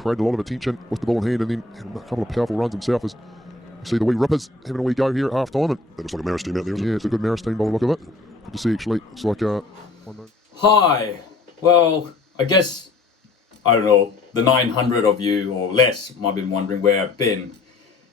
created a lot of attention with the ball in hand, and then had a couple of powerful runs himself. As you see the wee Rippers having a wee go here at half time. And that looks like a Maris team out there, isn't it? Yeah, it's a good Maris team by the look of it. Good to see, actually. It's like Hi. Well, I guess, I don't know, the 900 of you or less might have been wondering where I've been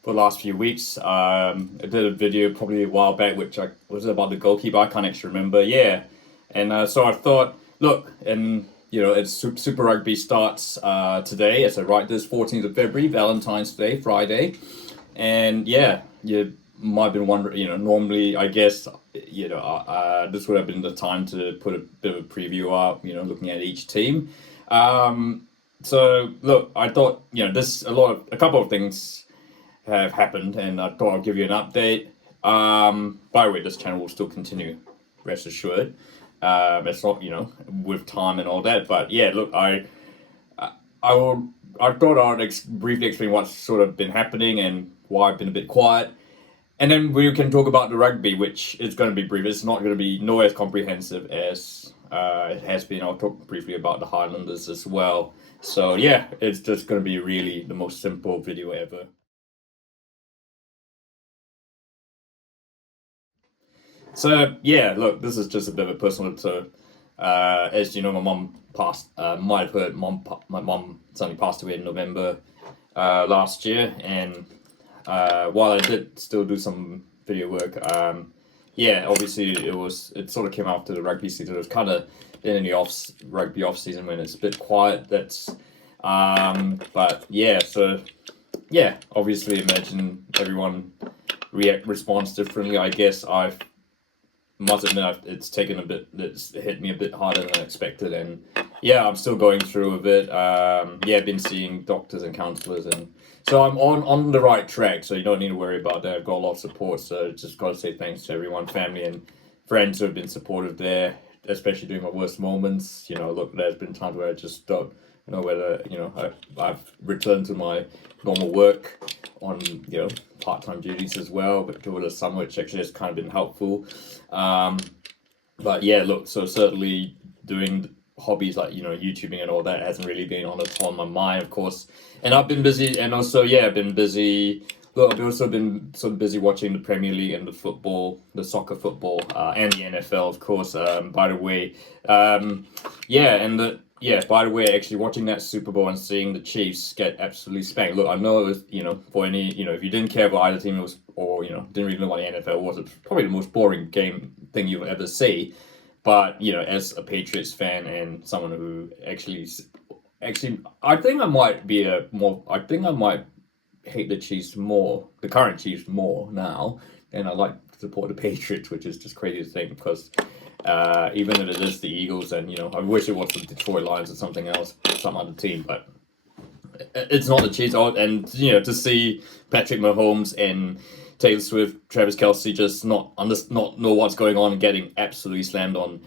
for the last few weeks. I did a video probably a while back, which was about the goalkeeper. I can't actually remember. Yeah. And so I thought, look, and it's Super Rugby starts today. As I write this, 14th of February, Valentine's Day, Friday. And yeah, you might have been wondering, normally I guess, this would have been the time to put a bit of a preview up, looking at each team. So look, I thought, a couple of things have happened, and I thought I'll give you an update. By the way, this channel will still continue, rest assured. It's not, with time and all that, but yeah, look, I thought I'd briefly explain what's sort of been happening and why I've been a bit quiet, and then we can talk about the rugby, which is going to be brief. It's not going to be nowhere as comprehensive as it has been. I'll talk briefly about the Highlanders as well. So yeah, it's just going to be really the most simple video ever. So yeah, look, this is just a bit of a personal. So as you know, my mum passed. Might have heard, my mum suddenly passed away in November last year, and while I did still do some video work, yeah, obviously it sort of came after the rugby season. It was kind of in the rugby off season when it's a bit quiet. But yeah, so yeah, obviously imagine everyone responds differently. I guess must admit it's hit me a bit harder than I expected, and yeah, I'm still going through a bit. Yeah, I've been seeing doctors and counsellors, and so I'm on the right track, so you don't need to worry about that. I've got a lot of support, so just got to say thanks to everyone, family and friends who have been supportive there, especially during my worst moments. Look, there's been times where I just don't know whether, I've returned to my normal work on, part-time duties as well, but over the summer, which actually has kind of been helpful. But yeah, look, so certainly doing hobbies like, YouTubing and all that hasn't really been on my mind, of course. And I've been busy, and also, yeah, I've been busy. Look, I've also been sort of busy watching the Premier League and the soccer football, and the NFL, of course, by the way. By the way, actually watching that Super Bowl and seeing the Chiefs get absolutely spanked. Look, I know it was, for any, if you didn't care about either team, or didn't really know what the NFL was, it's probably the most boring thing you'll ever see. But, as a Patriots fan and someone who actually, I think I might hate the current Chiefs more now, and I like to support the Patriots, which is just crazy to think, because even if it is the Eagles, and I wish it was the Detroit Lions or something else, some other team, but it's not the Chiefs. And to see Patrick Mahomes and Taylor Swift, Travis Kelce just not know what's going on and getting absolutely slammed on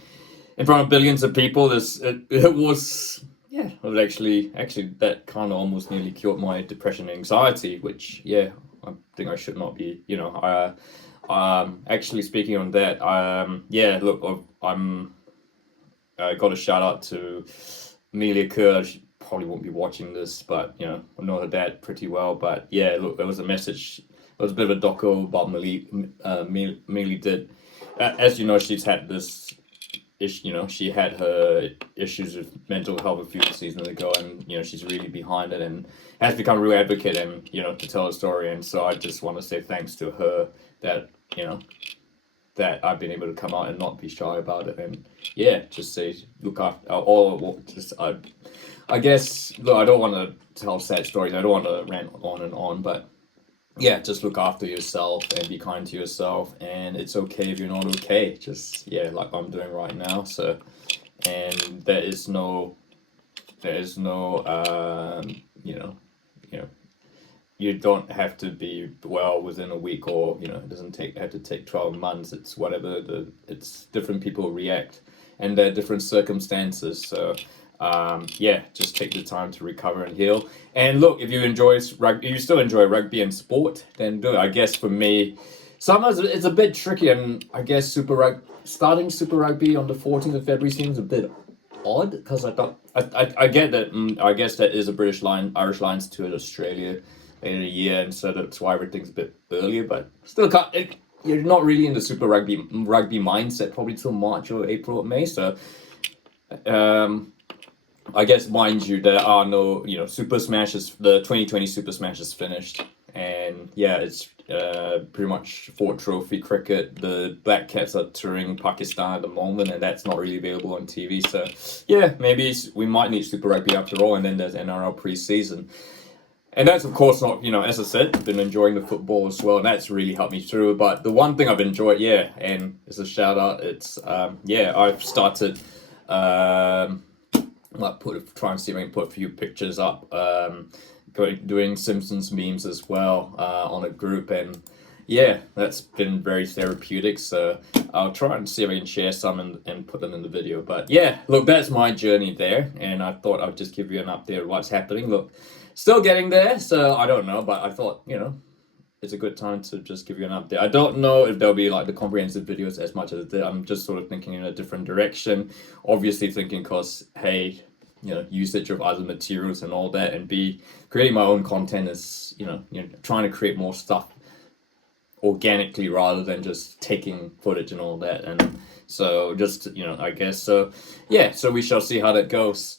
in front of billions of people, it was actually that kind of almost nearly cured my depression and anxiety, which I think I should not be. Actually, speaking on that, look, I got a shout out to Amelia Kerr. She probably won't be watching this, but I know her dad pretty well. But yeah, look, there was a message. There was a bit of a doco about Millie did. As you know, she's had this issue. She had her issues with mental health a few seasons ago, and she's really behind it and has become a real advocate, and to tell her story. And so I just want to say thanks to her that that I've been able to come out and not be shy about it, and just say look after I guess, look, I don't want to tell sad stories. I don't want to rant on and on, but just look after yourself and be kind to yourself, and it's okay if you're not okay. Just like I'm doing right now. So, and there is no, you don't have to be well within a week, or it doesn't have to take 12 months. It's whatever it's different people react, and there are different circumstances. So just take the time to recover and heal. And look, if you still enjoy rugby and sport, then do it. I guess for me, sometimes it's a bit tricky, and I guess starting Super Rugby on the 14th of February seems a bit odd, because I thought I get that. I guess that is a Irish Lions to Australia in a year, and so that's why everything's a bit earlier. But still, you're not really in the Super Rugby mindset probably till March or April or May. So, um, I guess, mind you, there are no, Super Smash is the 2020 Super Smash is finished, and yeah, it's pretty much Fort Trophy cricket. The Black Caps are touring Pakistan at the moment, and that's not really available on TV. So, yeah, maybe we might need Super Rugby after all, and then there's NRL preseason. And that's, of course, not, as I said, I've been enjoying the football as well, and that's really helped me through. But the one thing I've enjoyed, and it's a shout out, it's, I've started. Try and see if I can put a few pictures up. Doing Simpsons memes as well on a group, and yeah, that's been very therapeutic. So I'll try and see if I can share some and put them in the video. But yeah, look, that's my journey there, and I thought I'd just give you an update of what's happening. Look, still getting there, so I don't know, but I thought it's a good time to just give you an update. I don't know if there'll be like the comprehensive videos as much as I'm just sort of thinking in a different direction. Obviously thinking because, hey, usage of other materials and all that, and B, creating my own content is, trying to create more stuff organically rather than just taking footage and all that. And so just, I guess, so yeah, so we shall see how that goes.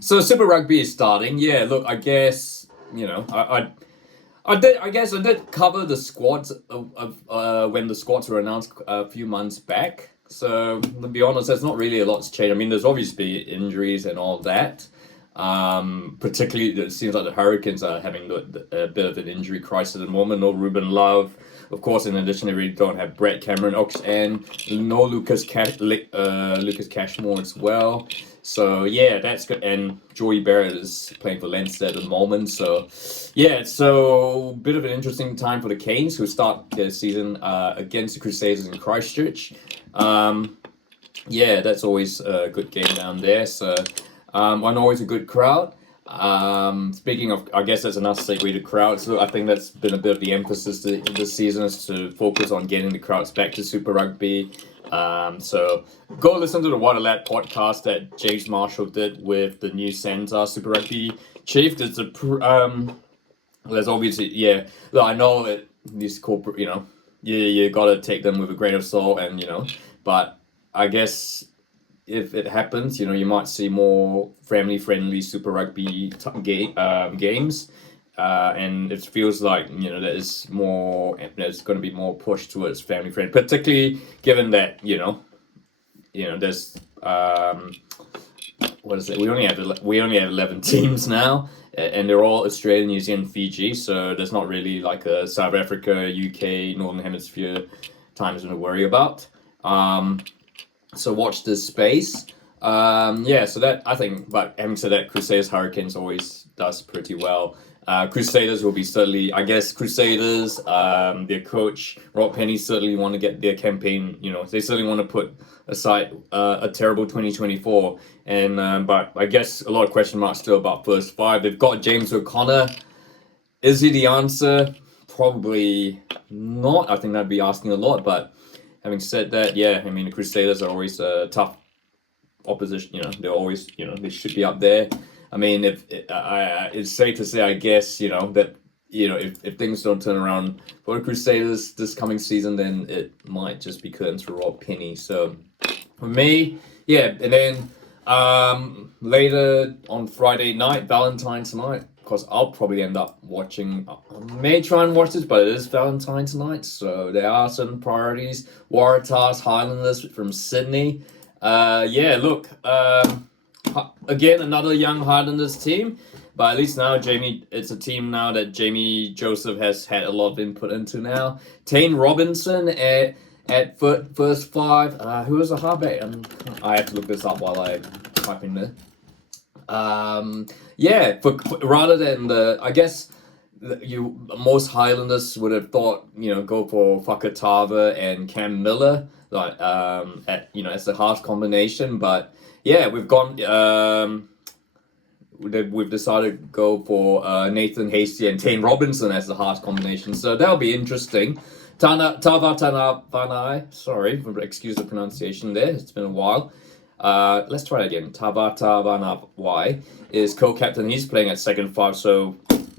So Super Rugby is starting. Yeah, look, I guess I guess I did cover the squads of when the squads were announced a few months back. So to be honest, there's not really a lot's changed. I mean, there's obviously injuries and all that. Particularly, it seems like the Hurricanes are having a bit of an injury crisis at the moment. No Ruben Love, of course. In addition, they really don't have Brett Cameron Oaks and no Lucas Cashmore as well. So yeah, that's good. And Joey Barrett is playing for Leinster at the moment. So yeah, so bit of an interesting time for the Canes, who start their season against the Crusaders in Christchurch. Yeah, that's always a good game down there. So and always a good crowd. Speaking of, I guess that's another segue to crowds. So I think that's been a bit of the emphasis this season, is to focus on getting the crowds back to Super Rugby. So go listen to the What a Lad podcast that James Marshall did with the new centre Super Rugby chief. There's there's obviously, look, I know that these corporate, you gotta take them with a grain of salt, and but I guess if it happens, you might see more family-friendly Super Rugby games, and it feels like there's going to be more push towards family-friendly, particularly given that there's what is it? We only have 11 teams now, and they're all Australia, New Zealand, Fiji. So there's not really like a South Africa, UK, Northern Hemisphere times to worry about. So watch this space. So that, I think, but having said that, Crusaders Hurricanes always does pretty well. Crusaders will be certainly, I guess, Crusaders, their coach, Rob Penny, certainly want to get their campaign, they certainly want to put aside a terrible 2024. And but I guess a lot of question marks still about first five. They've got James O'Connor. Is he the answer? Probably not. I think that'd be asking a lot, but having said that, I mean, the Crusaders are always a tough opposition. They're always, they should be up there. I mean, if it's safe to say, I guess, that if things don't turn around for the Crusaders this coming season, then it might just be curtains for Rob Penny. So for me, and then later on Friday night, Valentine's night, because I'll probably end up watching. I may try and watch this, but it is Valentine's night, so there are some priorities. Waratahs Highlanders from Sydney. Look, again, another young Highlanders team, but at least now it's a team now that Jamie Joseph has had a lot of input into now. Tane Robinson at first five. Who was a halfback? I have to look this up while I type in there. Rather than I guess most Highlanders would have thought go for Fakatava and Cam Miller as a half combination, but we've gone we've decided to go for Nathan Hasty and Tane Robinson as the half combination. So that'll be interesting. Tavatanavai, sorry, excuse the pronunciation there. It's been a while. Let's try it again. Tavatanavai is co-captain. He's playing at second five, so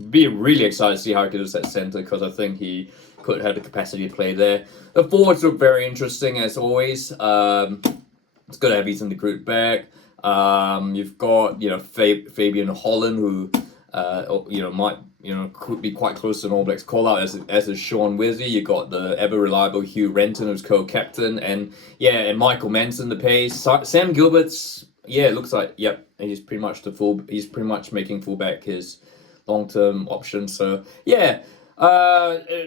be really excited to see how he does at center because I think he could have the capacity to play there. The forwards look very interesting as always. It's good to have Ethan de Groot back. You've got Fabian Holland who might could be quite close to an All Blacks call out as is Sean Wizzy. You got the ever reliable Hugh Renton who's co-captain and Michael Manson the pace. Sam Gilbert's it looks like he's pretty much making fullback his long-term option. So it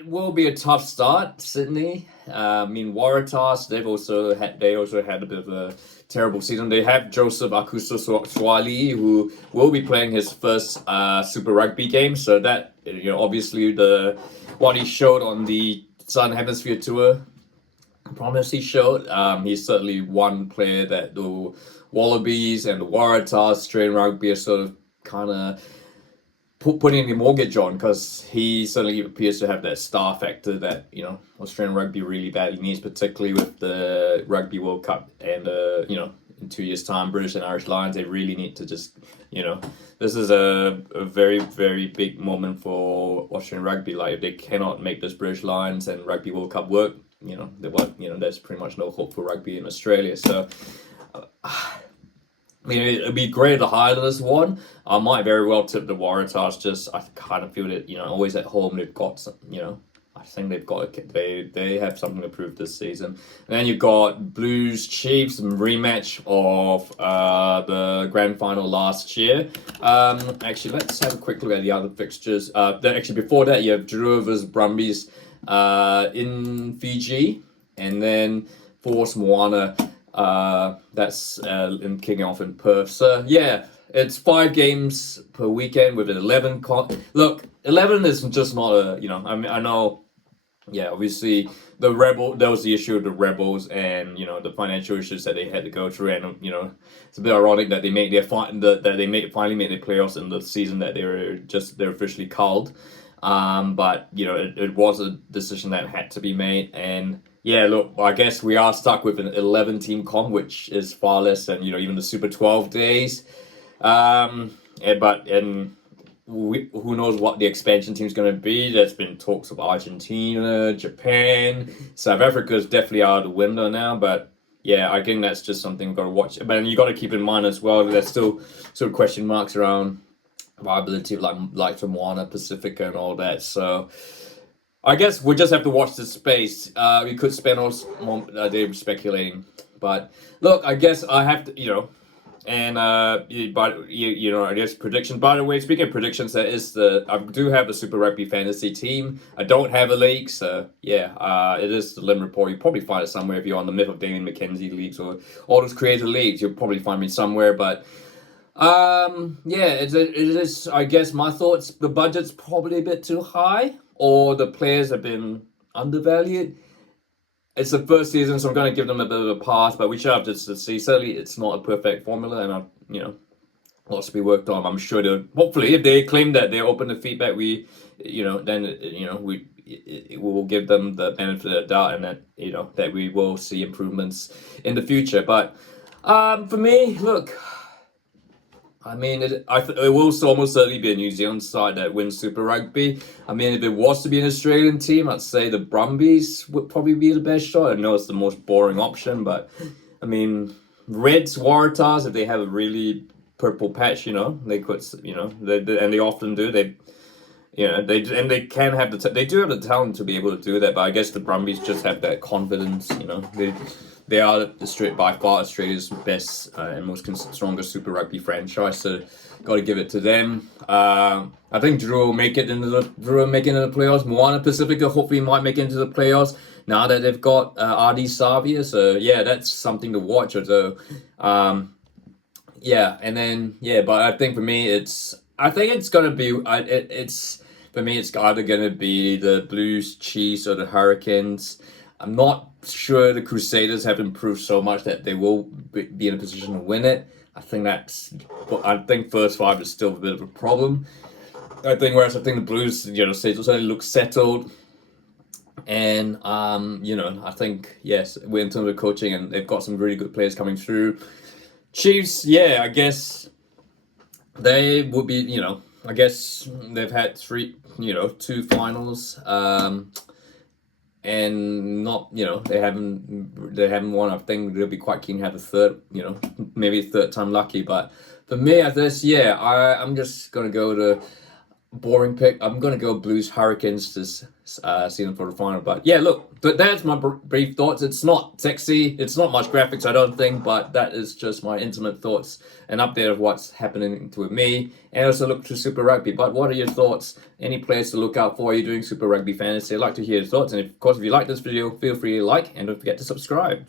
will be a tough start, Sydney. Waratahs, they also had a bit of a terrible season. They have Joseph Akuso Swali, who will be playing his first Super Rugby game. So that obviously what he showed on the Southern Hemisphere tour, promise he showed. He's certainly one player that the Wallabies and the Waratahs, Australian Rugby are sort of kind of putting the mortgage on because he certainly appears to have that star factor that Australian Rugby really badly needs, particularly with the Rugby World Cup and in 2 years' time, British and Irish Lions, they really need to just this is a very, very big moment for Australian Rugby. Like if they cannot make this British Lions and Rugby World Cup work, there's pretty much no hope for rugby in Australia. So it'd be great to highlight this one. I might very well tip the Waratahs. I kind of feel that always at home they've got some, I think they have something to prove this season. And then you've got Blues Chiefs, rematch of the grand final last year. Actually, let's have a quick look at the other fixtures. Before that, you have Drua versus Brumbies in Fiji, and then Force Moana. That's kicking off in Perth. So it's 5 games per weekend with an 11. Look, 11 is just not a I know. Obviously there was the issue of the Rebels and the financial issues that they had to go through, and it's a bit ironic that they finally made the playoffs in the season that they're officially culled. But it was a decision that had to be made, and look, I guess we are stuck with an 11-team comp, which is far less than even the Super 12 days. Who knows what the expansion team is going to be? There's been talks of Argentina, Japan, South Africa is definitely out of the window now. But I think that's just something we've got to watch. But you got to keep in mind as well, there's still sort of question marks around viability of like from Moana, Pacifica, and all that. So I guess we just have to watch this space. We could spend all day speculating, but look, I guess I have to, I guess predictions. By the way, speaking of predictions, I do have a Super Rugby fantasy team. I don't have a league, so it is the Lim Report. You probably find it somewhere if you're on the Myth of Damien McKenzie leagues or all those creator leagues. You'll probably find me somewhere, but. It is. I guess my thoughts. The budget's probably a bit too high, or the players have been undervalued. It's the first season, so I'm going to give them a bit of a pass. But we should have just to see. Certainly, it's not a perfect formula, and lots to be worked on. I'm sure they'll. Hopefully, if they claim that they're open to feedback, we will give them the benefit of the doubt, and that we will see improvements in the future. But for me, look. It will almost certainly be a New Zealand side that wins Super Rugby. If it was to be an Australian team, I'd say the Brumbies would probably be the best shot. I know it's the most boring option, but Reds, Waratahs, if they have a really purple patch, they could, and they often do. They can have they do have the talent to be able to do that. But I guess the Brumbies just have that confidence. They are by far Australia's best and most strongest Super Rugby franchise, so got to give it to them. I think Drua will make it into the playoffs. Moana Pacifica hopefully might make it into the playoffs now that they've got RD Savia. So that's something to watch. Although, but I think for me it's gonna be it's either gonna be the Blues, Chiefs, or the Hurricanes. I'm not sure the Crusaders have improved so much that they will be in a position to win it. I think first five is still a bit of a problem. Whereas I think the Blues, certainly look settled. And I think yes, we're in terms of coaching, and they've got some really good players coming through. Chiefs, yeah, I guess they would be. I guess they've had two finals, and not, they haven't won. I think they'll be quite keen to have a third. Maybe a third time lucky. But for me, at this, yeah, I'm just gonna go to boring pick. I'm gonna go Blues Hurricanes this season for the final. But yeah, look, but that's my brief thoughts. It's not sexy. It's not much graphics, I don't think, but that is just my intimate thoughts, an update of what's happening with me, and also look to Super Rugby. But what are your thoughts? Any players to look out for? Are you doing Super Rugby fantasy? I'd like to hear your thoughts, and of course, if you like this video, feel free to like, and don't forget to subscribe.